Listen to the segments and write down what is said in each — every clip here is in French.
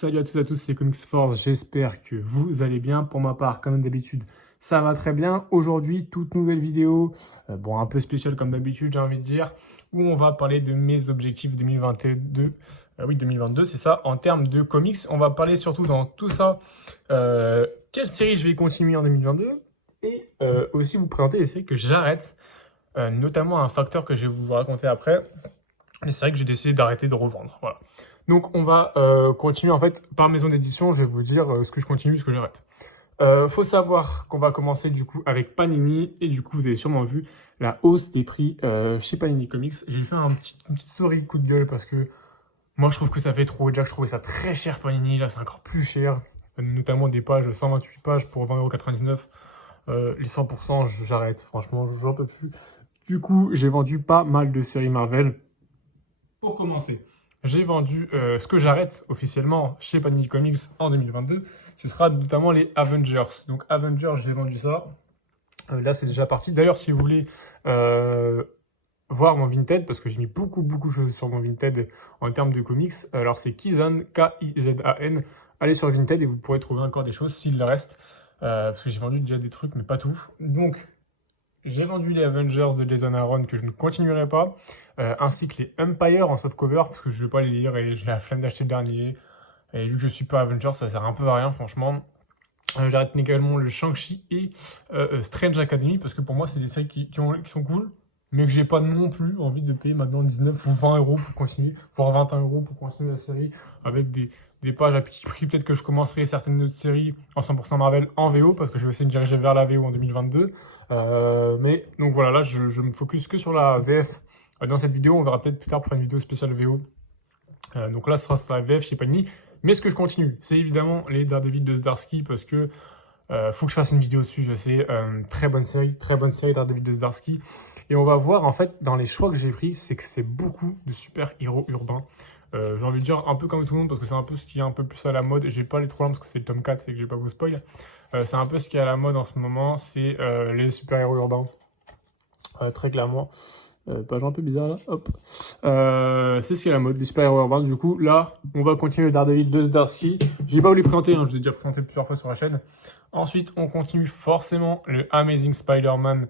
salut à tous et à tous, c'est Comics Force, j'espère que vous allez bien. Pour ma part, comme d'habitude, ça va très bien. Aujourd'hui, toute nouvelle vidéo, un peu spéciale comme d'habitude, j'ai envie de dire, où on va parler de mes objectifs 2022. 2022, c'est ça, en termes de comics. On va parler surtout dans tout ça, quelle série je vais continuer en 2022, et aussi vous présenter les séries que j'arrête, notamment un facteur que je vais vous raconter après. Mais c'est vrai que j'ai décidé d'arrêter de revendre. Voilà. Donc on va continuer en fait par maison d'édition. Je vais vous dire ce que je continue, ce que j'arrête. Faut savoir qu'on va commencer du coup avec Panini et du coup vous avez sûrement vu la hausse des prix chez Panini Comics. J'ai fait une petite story coup de gueule parce que moi je trouve que ça fait trop. Déjà je trouvais ça très cher Panini, là c'est encore plus cher. Notamment des pages, 128 pages pour 20,99 €. Les 100%, j'arrête. Franchement, j'en peux plus. Du coup, j'ai vendu pas mal de séries Marvel. Pour commencer, j'ai vendu ce que j'arrête officiellement chez Panini Comics en 2022. Ce sera notamment les Avengers. Donc Avengers, j'ai vendu ça. Là, c'est déjà parti. D'ailleurs, si vous voulez voir mon Vinted, parce que j'ai mis beaucoup de choses sur mon Vinted en termes de comics. Alors c'est Kizan, K-I-Z-A-N. Allez sur Vinted et vous pourrez trouver encore des choses s'il reste. Parce que j'ai vendu déjà des trucs, mais pas tout. Donc, j'ai vendu les Avengers de Jason Aaron que je ne continuerai pas, ainsi que les Empire en softcover parce que je ne vais pas les lire et j'ai la flemme d'acheter le dernier. Et vu que je ne suis pas Avengers, ça sert un peu à rien, franchement. J'arrête également le Shang-Chi et Strange Academy parce que pour moi, c'est des séries qui sont cool, mais que j'ai pas non plus envie de payer maintenant 19 ou 20 € pour continuer, voire 21 € pour continuer la série avec des pages à petit prix. Peut-être que je commencerai certaines autres séries en 100% Marvel en VO parce que je vais essayer de diriger vers la VO en 2022. Mais donc voilà, là je me focus que sur la VF dans cette vidéo. On verra peut-être plus tard pour faire une vidéo spéciale VO. Donc là, ce sera sur la VF chez Panini. Mais ce que je continue, c'est évidemment les Daredevil de Zdarsky parce que faut que je fasse une vidéo dessus, je sais. Très bonne série Daredevil de Zdarsky. Et on va voir en fait dans les choix que j'ai pris, c'est que c'est beaucoup de super-héros urbains. J'ai envie de dire un peu comme tout le monde parce que c'est un peu ce qui est un peu plus à la mode. J'ai pas les trop loin parce que c'est le tome 4 et que je vais pas vous spoil. C'est un peu ce qui est à la mode en ce moment, c'est les super-héros urbains. Très clairement. Page un peu bizarre là, hop. C'est ce qui est à la mode, les super-héros urbains. Du coup, là, on va continuer le Daredevil de Zdarsky. J'ai pas voulu le présenter, je vous ai déjà présenté plusieurs fois sur la chaîne. Ensuite, on continue forcément le Amazing Spider-Man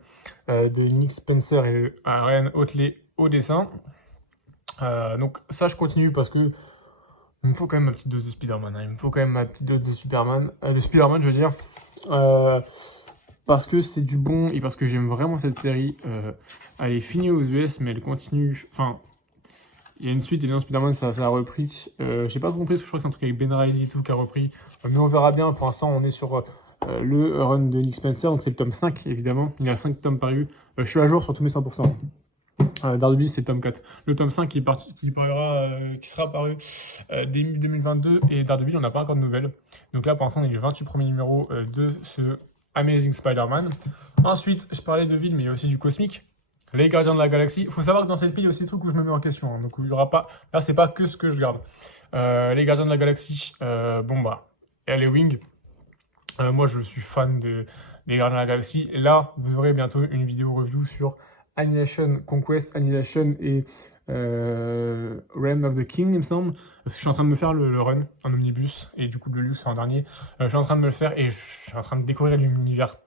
de Nick Spencer et de Ryan Otley au dessin. Donc ça, je continue parce que il me faut quand même ma petite dose de Spider-Man. Il me faut quand même ma petite dose de Spider-Man, je veux dire. Parce que c'est du bon et parce que j'aime vraiment cette série. Elle est finie aux US, mais elle continue. Enfin, il y a une suite, évidemment, Spider-Man, ça a repris. J'ai pas compris, parce que je crois que c'est un truc avec Ben Reilly et tout qui a repris. Mais on verra bien. Pour l'instant, on est sur le run de Nick Spencer, donc c'est le tome 5, évidemment. Il y a 5 tomes parus. Je suis à jour sur tous mes 100%. Daredevil, c'est le tome 4. Le tome 5 qui sera paru début 2022. Et Daredevil, on n'a pas encore de nouvelles. Donc là, pour l'instant, on est le 28e numéro de ce Amazing Spider-Man. Ensuite, je parlais de ville, mais il y a aussi du cosmique. Les Gardiens de la Galaxie. Il faut savoir que dans cette pile, il y a aussi des trucs où je me mets en question. Donc, il y aura pas. Là, c'est pas que ce que je garde. Les Gardiens de la Galaxie. Elle est Wing. Moi, je suis fan des Gardiens de la Galaxie. Et là, vous aurez bientôt une vidéo review sur Annihilation, Conquest, Annihilation et Realm of the King, il me semble. Parce que je suis en train de me faire le run en omnibus. Et du coup, le luxe, c'est en dernier. Je suis en train de me le faire et je suis en train de découvrir l'univers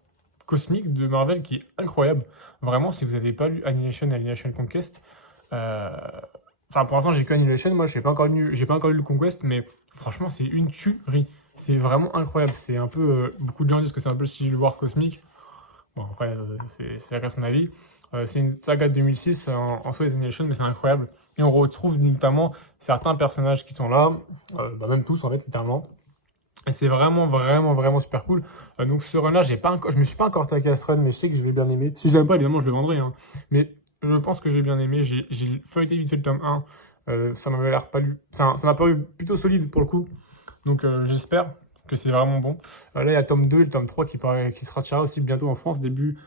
cosmique de Marvel qui est incroyable. Vraiment, si vous n'avez pas lu Annihilation et Annihilation Conquest, pour l'instant, j'ai que Annihilation. Moi, j'ai pas encore lu le Conquest, mais franchement, c'est une tuerie. C'est vraiment incroyable. C'est un peu. Beaucoup de gens disent que c'est un peu le Civil War cosmique. Bon, après, c'est chacun son avis. C'est une saga de 2006 en soi, Annihilation, mais c'est incroyable. Et on retrouve notamment certains personnages qui sont là, même tous en fait, littéralement. Et c'est vraiment super cool. Donc ce run-là, je me suis pas encore attaqué à ce run, mais je sais que je l'ai bien aimé. Si je l'aime pas, évidemment, je le vendrai. Hein. Mais je pense que j'ai bien aimé. J'ai feuilleté vite fait le tome 1. Ça m'avait l'air pas lu. Ça m'a paru plutôt solide pour le coup. Donc j'espère que c'est vraiment bon. Là, il y a le tome 2 et le tome 3 qui sera tiré aussi bientôt en France, début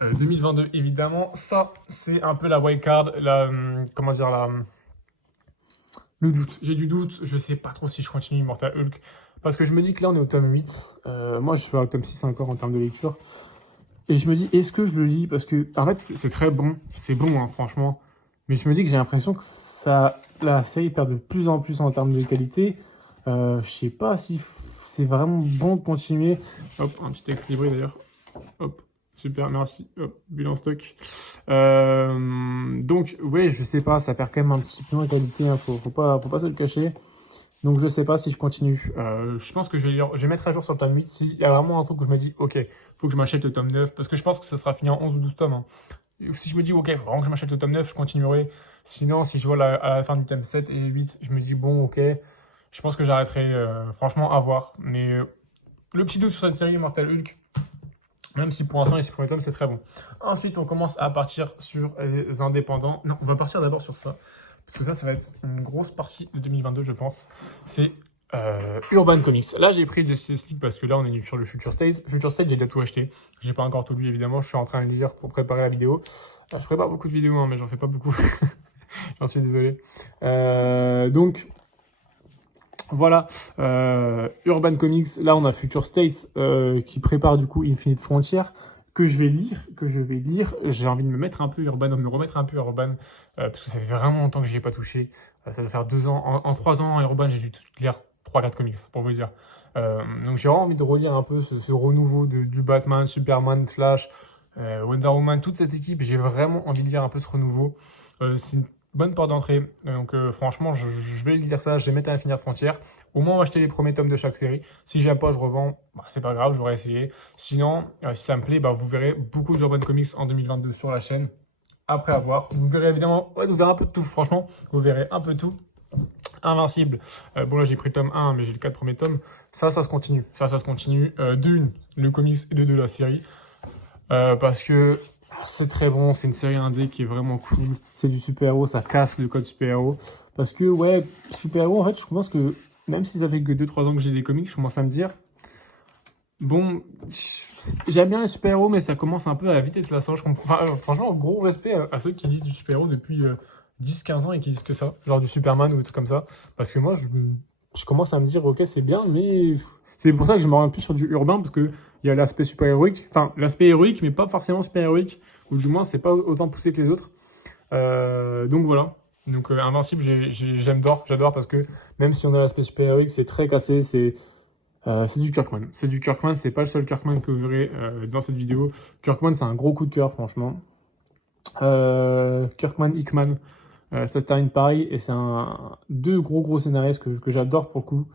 2022. Évidemment, ça, c'est un peu la wildcard, le doute. J'ai du doute. Je sais pas trop si je continue Immortal Hulk. Parce que je me dis que là, on est au tome 8. Moi, je suis au tome 6 encore en termes de lecture. Et je me dis, est-ce que je le lis? Parce que, en fait, c'est très bon. C'est bon, hein, franchement. Mais je me dis que j'ai l'impression que la série perd de plus en plus en termes de qualité. Je sais pas si c'est vraiment bon de continuer. Hop, un petit texte livré d'ailleurs. Hop, super, merci. Hop, bilan stock. Donc, ouais, je sais pas, ça perd quand même un petit peu en qualité, hein, faut pas se le cacher. Donc, je sais pas si je continue. Je pense que je vais mettre à jour sur le tome 8. S'il y a vraiment un truc où je me dis, ok, faut que je m'achète le tome 9, parce que je pense que ça sera fini en 11 ou 12 tomes. Hein. Si je me dis, ok, faut vraiment que je m'achète le tome 9, je continuerai. Sinon, si je vois à la fin du tome 7 et 8, je me dis, bon, ok, je pense que j'arrêterai. Franchement, à voir. Mais le petit doute sur cette série Immortal Hulk, même si pour l'instant, les 6 premiers tomes, c'est très bon. Ensuite, on commence à partir sur les indépendants. Non, on va partir d'abord sur ça. Parce que ça va être une grosse partie de 2022, je pense. C'est Urban Comics. Là, j'ai pris Justice League parce que là, on est sur le Future State. Future State, j'ai déjà tout acheté. J'ai pas encore tout lu, évidemment. Je suis en train de lire pour préparer la vidéo. Je prépare beaucoup de vidéos, hein, mais j'en fais pas beaucoup. J'en suis désolé. Donc, voilà. Urban Comics. Là, on a Future State qui prépare du coup Infinite Frontier. Que je vais lire. J'ai envie de me mettre un peu Urban, de me remettre un peu Urban, parce que ça fait vraiment longtemps que j'y ai pas touché. Ça doit faire 2 ans. En 3 ans, Urban, j'ai dû lire 3-4 comics, pour vous dire. Donc j'ai vraiment envie de relire un peu ce renouveau du Batman, Superman, Flash, Wonder Woman, toute cette équipe. J'ai vraiment envie de lire un peu ce renouveau. C'est une bonne porte d'entrée. Donc franchement, je vais lire ça, je vais mettre à Infinite Frontier. Au moins, on va acheter les premiers tomes de chaque série. Si j'aime pas, je revends. Bah, c'est pas grave, j'aurais essayé. Sinon, si ça me plaît, bah, vous verrez beaucoup d'Urban Comics en 2022 sur la chaîne. Après avoir, vous verrez évidemment, ouais, vous verrez un peu de tout. Franchement, vous verrez un peu de tout. Invincible. Bon, là, j'ai pris le tome 1, mais j'ai le 4 premiers tomes. Ça se continue. Ça se continue. Le comics et de la série. Parce que c'est très bon. C'est une série indé qui est vraiment cool. C'est du super-héros. Ça casse le code super-héros. Parce que, ouais, super-héros, en fait, je pense que même si ça fait que 2-3 ans que j'ai des comics, je commence à me dire, bon, j'aime bien les super-héros, mais ça commence un peu à vite être lassant. Franchement, gros respect à ceux qui lisent du super-héros depuis 10-15 ans et qui disent que ça, genre du Superman ou des trucs comme ça. Parce que moi, je commence à me dire, ok, c'est bien, mais c'est pour ça que je me rends plus sur du urbain, parce qu'il y a l'aspect super-héroïque, enfin, l'aspect héroïque, mais pas forcément super-héroïque, ou du moins, c'est pas autant poussé que les autres. Donc voilà. Donc Invincible, j'adore parce que même si on a l'aspect super-héroïque, c'est très cassé, c'est du Kirkman. C'est du Kirkman, c'est pas le seul Kirkman que vous verrez dans cette vidéo. Kirkman, c'est un gros coup de cœur, franchement. Kirkman, Hickman, ça se termine pareil, et c'est deux gros scénaristes que j'adore pour le coup.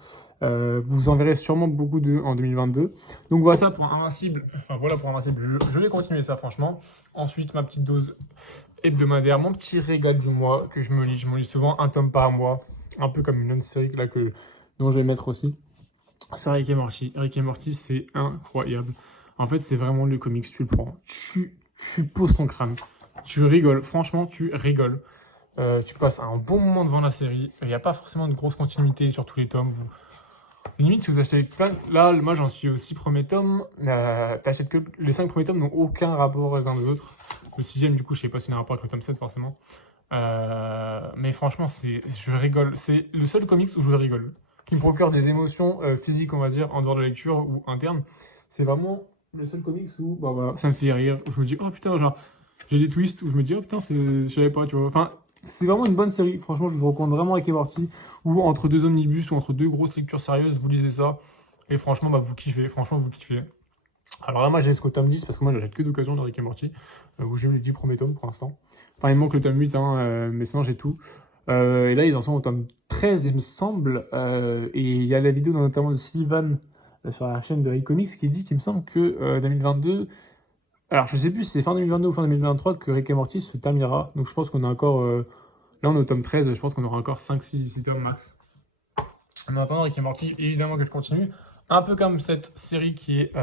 Vous en verrez sûrement beaucoup en 2022. Donc voilà ça pour Invincible. Enfin voilà pour Invincible. Je vais continuer ça, franchement. Ensuite, ma petite dose hebdomadaire, mon petit régal du mois que je me lis. Je me lis souvent un tome par mois, un peu comme une autre série là dont je vais mettre aussi. C'est Rick et Morty. Rick et Morty, c'est incroyable. En fait, c'est vraiment le comics. Tu le prends, tu poses ton crâne, tu rigoles. Franchement, tu rigoles. Tu passes un bon moment devant la série. Il n'y a pas forcément de grosse continuité sur tous les tomes. Limite, si vous achetez là, moi j'en suis aux 6 premiers tomes. T'achètes que les 5 premiers tomes n'ont aucun rapport les uns aux autres. Le 6ème, du coup, je sais pas s'il y a un rapport avec le tome 7 forcément. Mais franchement, je rigole. C'est le seul comics où je rigole, qui me procure des émotions physiques, on va dire, en dehors de la lecture ou interne. C'est vraiment le seul comics où bah, voilà, ça me fait rire, où je me dis, oh putain, genre, j'ai des twists où je me dis, oh putain, je savais pas, tu vois. Enfin, c'est vraiment une bonne série. Franchement, je vous recommande vraiment Rick et Morty, ou entre deux omnibus, ou entre deux grosses lectures sérieuses, vous lisez ça. Et franchement, bah, vous kiffez. Franchement, vous kiffez. Alors là, moi, j'ai jusqu'au tome 10, parce que moi, j'achète que d'occasion de Rick et Morty, où j'ai eu les 10 premiers tomes pour l'instant. Enfin, il me manque le tome 8, hein, mais sinon, j'ai tout. Et là, ils en sont au tome 13, il me semble. Et il y a la vidéo notamment de Sylvan sur la chaîne de iComics qui dit qu'il me semble que 2022... Alors, je sais plus si c'est fin 2022 ou fin 2023 que Rick et Morty se terminera. Donc, je pense qu'on a encore... là, on est au tome 13, je pense qu'on aura encore 5-6 tomes max. En attendant, Rick et Morty, évidemment que je continue. Un peu comme cette série qui est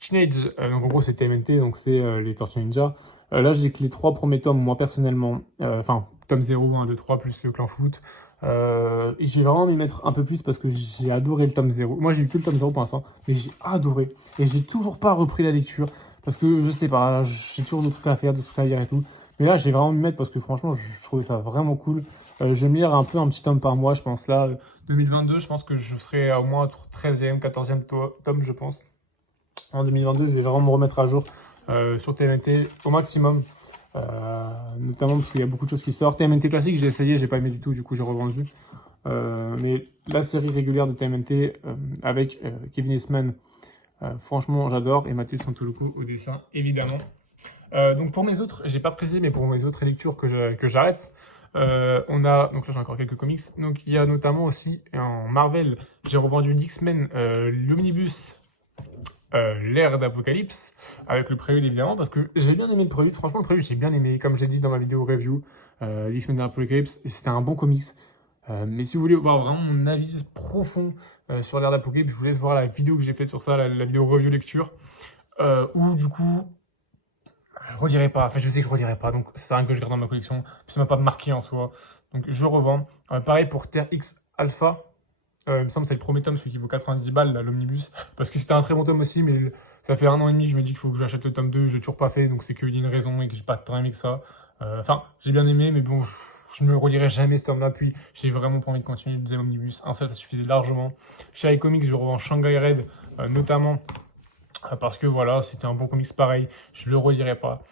Teenage. Donc, en gros, c'est TMNT, donc c'est les Tortues Ninja. Là, j'ai que les 3 premiers tomes, moi, personnellement. Enfin, tome 0, 1, 2, 3, plus le clan foot. Et j'ai vraiment m'y mettre un peu plus parce que j'ai adoré le tome 0. Moi, j'ai eu que le tome 0 pour l'instant, mais j'ai adoré. Et j'ai toujours pas repris la lecture parce que, je sais pas, j'ai toujours des trucs à faire, des trucs à lire et tout. Mais là, j'ai vraiment m'y mettre parce que franchement, je trouvais ça vraiment cool. Je vais me lire un petit tome par mois, je pense. Là, 2022, je pense que je serai au moins 13e, 14e tome, je pense. En 2022, je vais vraiment me remettre à jour sur TMNT au maximum. Notamment parce qu'il y a beaucoup de choses qui sortent. TMNT classique, j'ai essayé, j'ai pas aimé du tout, du coup j'ai revendu. Mais la série régulière de TMNT avec Kevin Eastman, franchement, j'adore. Et Mathieu Santoloukou au dessin, évidemment. Donc pour mes autres, j'ai pas précisé, mais pour mes autres lectures que j'arrête, on a, donc là j'ai encore quelques comics, donc il y a notamment aussi en Marvel, j'ai revendu X-Men, l'Omnibus, l'ère d'Apocalypse, avec le prélude évidemment, parce que j'ai bien aimé le prélude, franchement le prélude j'ai bien aimé, comme j'ai dit dans ma vidéo review, X-Men d'Apocalypse, c'était un bon comics. Mais si vous voulez voir vraiment mon avis profond sur l'ère d'Apocalypse, je vous laisse voir la vidéo que j'ai faite sur ça, la vidéo review lecture, où du coup, je relirai pas. En fait, je sais que je relirai pas, donc c'est rien que je garde dans ma collection. Ça m'a pas marqué en soi. Donc je revends. Pareil pour Terre X Alpha. Il me semble que c'est le premier tome, celui qui vaut 90 balles, l'Omnibus. Parce que c'était un très bon tome aussi, mais ça fait 1 an et demi que je me dis qu'il faut que j'achète le tome 2. Je l'ai toujours pas fait, donc c'est qu'il y a une raison et que j'ai pas tant aimé que ça. Enfin, j'ai bien aimé, mais bon, je ne me relirai jamais ce tome-là. Puis j'ai vraiment pas envie de continuer le deuxième Omnibus. Un seul, ça suffisait largement. Chez iComics, je revends Shanghai Red, notamment. Parce que voilà, c'était un bon comics pareil, je le relirai pas.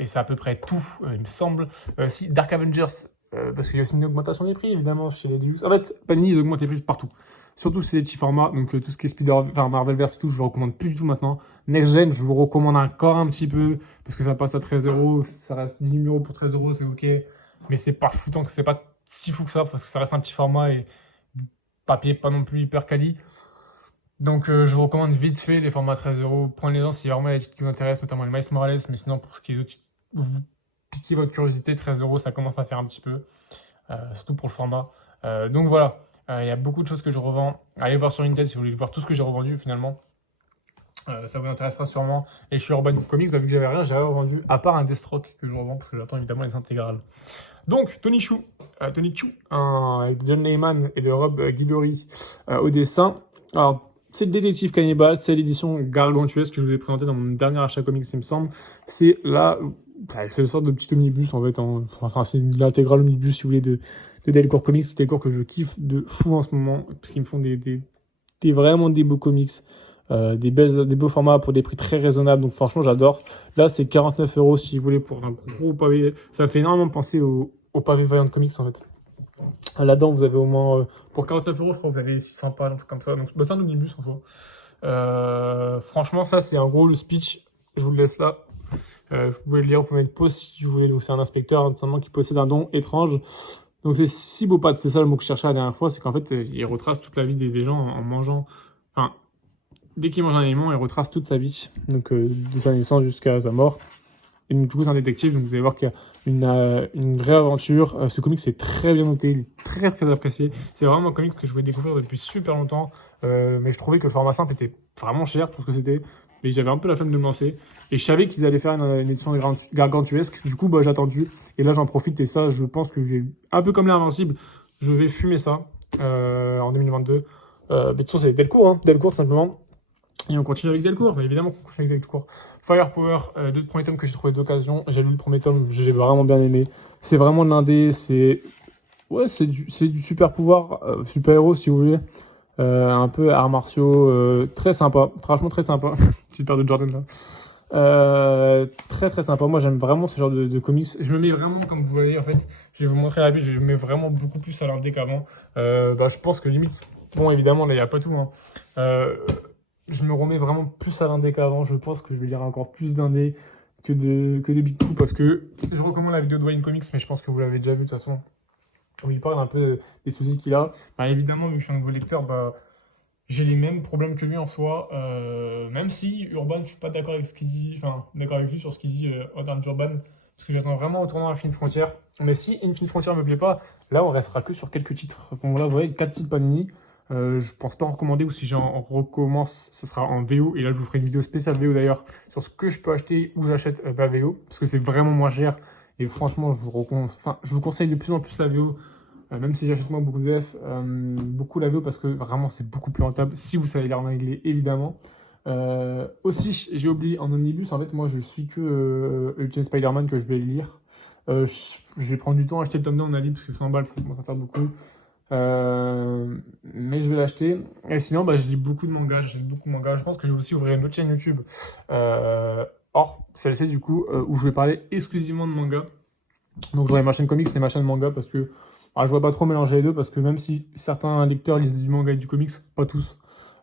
Et c'est à peu près tout, il me semble. Si, Dark Avengers, parce qu'il y a aussi une augmentation des prix, évidemment, chez les Deluxe. En fait, Panini, ils augmentent les prix partout. Surtout c'est des petits formats, donc tout ce qui est Marvelverse et tout, je vous recommande plus du tout maintenant. Next Gen, je vous recommande encore un petit peu, parce que ça passe à 13 euros, ça reste 10 euros pour 13 euros, c'est ok. Mais c'est pas foutant, que c'est pas si fou que ça, parce que ça reste un petit format et papier pas non plus hyper quali. Donc je vous recommande vite fait les formats 13 euros. Prenez-les-en si vraiment il y a des titres qui vous intéressent, notamment le Miles Morales. Mais sinon, pour ce qui est d'autres titres, vous piquez votre curiosité, 13 euros, ça commence à faire un petit peu. Surtout pour le format. Donc voilà, il y a beaucoup de choses que je revends. Allez voir sur Vinted si vous voulez voir tout ce que j'ai revendu finalement. Ça vous intéressera sûrement. Et je suis Urban Comics, bah, vu que j'avais rien, j'avais revendu, à part un Deathstroke que je revends, parce que j'attends évidemment les intégrales. Donc, Tony Chu, avec John Layman et de Rob Guillory au dessin. Alors, c'est le détective cannibale, c'est l'édition gargantuesque que je vous ai présenté dans mon dernier achat comics, il me semble. C'est là, c'est une sorte de petit omnibus en fait. Enfin, c'est l'intégrale omnibus, si vous voulez, de Delcourt Comics. C'est Delcourt que je kiffe de fou en ce moment, parce qu'ils me font vraiment des beaux comics. Des beaux formats pour des prix très raisonnables, donc franchement j'adore. Là c'est 49 euros si vous voulez pour un gros pavé. Ça me fait énormément penser au pavé Valiant Comics en fait. Là-dedans vous avez au moins pour 49 euros je crois que vous avez 600 pages, un truc comme ça. Donc bah, c'est un omnibus en soi. Franchement ça c'est un gros le speech. Je vous le laisse là. Vous pouvez le lire, vous pouvez mettre pause si vous voulez. Donc c'est un inspecteur notamment qui possède un don étrange. Donc c'est psychopathe, c'est ça le mot que je cherchais la dernière fois, c'est qu'en fait il retrace toute la vie des gens en mangeant. Enfin, dès qu'il mange un aliment, il retrace toute sa vie, donc de sa naissance jusqu'à sa mort. Et donc, du coup, c'est un détective, donc vous allez voir qu'il y a une vraie aventure. Ce comic, c'est très bien noté, il est très très apprécié. C'est vraiment un comic que je voulais découvrir depuis super longtemps, mais je trouvais que le format simple était vraiment cher pour ce que c'était. Mais j'avais un peu la flemme de me lancer. Et je savais qu'ils allaient faire une édition gargantuesque. Du coup, bah, j'ai attendu. Et là, j'en profite. Et ça, je pense que j'ai un peu comme l'Invincible. Je vais fumer ça en 2022. Mais de toute façon, c'est Delcourt, hein. Delcourt, simplement. Et on continue avec Delcourt, mais évidemment qu'on continue avec Delcourt. Firepower, deux premiers tomes que j'ai trouvé d'occasion. J'ai lu le premier tome, j'ai vraiment bien aimé. C'est vraiment de l'indé, c'est du super pouvoir, super héros si vous voulez. Un peu arts martiaux, très sympa, franchement très sympa. Petite paire de Jordan là. Très très sympa. Moi j'aime vraiment ce genre de comics. Je me mets vraiment, comme vous voyez, en fait, je vais vous montrer la vie, je me mets vraiment beaucoup plus à l'indé qu'avant. Je pense que limite, bon évidemment là il n'y a pas tout, hein. Je me remets vraiment plus à l'indé qu'avant. Je pense que je vais lire encore plus d'indé que de Big Two, parce que je recommande la vidéo de Wayne Comics, mais je pense que vous l'avez déjà vu de toute façon. Où il parle un peu des soucis qu'il a. Évidemment, vu que je suis un nouveau lecteur, j'ai les mêmes problèmes que lui en soi. Même si Urban, je suis pas d'accord avec ce qu'il dit, enfin d'accord avec lui sur ce qu'il dit en termes d'Urban, parce que j'attends vraiment au tournant Infinite Frontier. Mais si Infinite Frontier me plaît pas, là on restera que sur quelques titres. Bon là vous voyez 4 titres Panini. Je pense pas en recommander, ou si j'en recommence, ce sera en VO. Et là, je vous ferai une vidéo spéciale VO d'ailleurs sur ce que je peux acheter, où j'achète la VO, parce que c'est vraiment moins cher. Et franchement, je vous conseille de plus en plus la VO, même si j'achète moi beaucoup de VF, beaucoup la VO, parce que vraiment c'est beaucoup plus rentable si vous savez lire en anglais, évidemment. Aussi, j'ai oublié en omnibus, en fait, moi je suis que Ultimate Spider-Man que je vais lire. Je vais prendre du temps à acheter le tome 2 en Ali, parce que 100 balles, ça commence à faire beaucoup. Mais je vais l'acheter. Et sinon, je lis beaucoup de mangas, j'achète beaucoup de mangas. Je pense que je vais aussi ouvrir une autre chaîne YouTube, hors celle-ci du coup, où je vais parler exclusivement de manga. Donc j'aurai ma chaîne comics et ma chaîne manga, parce que Alors, je vois pas trop mélanger les deux parce que même si certains lecteurs lisent du manga et du comics, pas tous.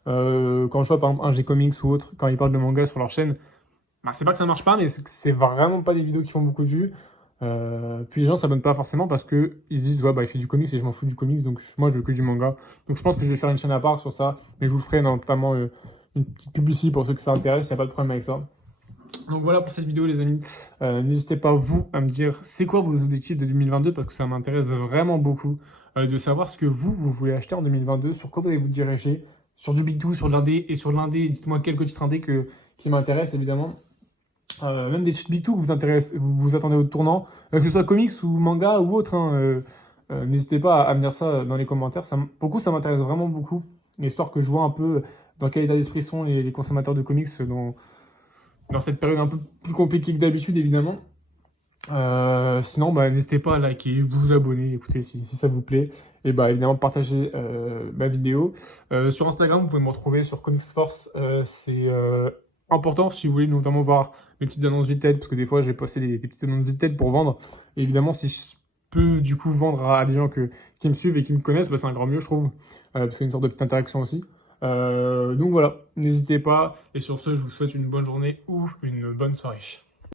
Quand je vois par exemple un G-Comics ou autre, quand ils parlent de manga sur leur chaîne, bah, c'est pas que ça marche pas, mais c'est que c'est vraiment pas des vidéos qui font beaucoup de vues. Puis les gens s'abonnent pas forcément parce que ils se disent ouais bah il fait du comics et je m'en fous du comics donc moi je veux que du manga. Donc je pense que je vais faire une chaîne à part sur ça, mais je vous ferai notamment une petite publicité pour ceux que ça intéresse, il n'y a pas de problème avec ça. Donc voilà pour cette vidéo les amis. N'hésitez pas vous à me dire c'est quoi vos objectifs de 2022 parce que ça m'intéresse vraiment beaucoup de savoir ce que vous voulez acheter en 2022, sur quoi vous allez vous diriger, sur du Big Two, sur de l'indé et sur de l'indé. Dites-moi quelques titres indés qui m'intéressent évidemment. Même des titres Big Two que vous attendez au tournant, que ce soit comics ou manga ou autre. Hein, n'hésitez pas à me dire ça dans les commentaires. Pour le coup, ça m'intéresse vraiment beaucoup. Histoire que je vois un peu dans quel état d'esprit sont les consommateurs de comics dans cette période un peu plus compliquée que d'habitude, évidemment. Sinon, bah, n'hésitez pas à liker, vous abonner, écoutez si ça vous plaît. Et bah, évidemment, partager ma vidéo. Sur Instagram, vous pouvez me retrouver sur Comics Force. C'est important si vous voulez notamment voir mes petites annonces Vinted, parce que des fois, j'ai posté des petites annonces Vinted pour vendre. Et évidemment, si je peux du coup vendre à des gens qui me suivent et qui me connaissent, bah, c'est un grand mieux, je trouve. Parce que c'est une sorte de petite interaction aussi. Donc voilà, n'hésitez pas. Et sur ce, je vous souhaite une bonne journée ou une bonne soirée.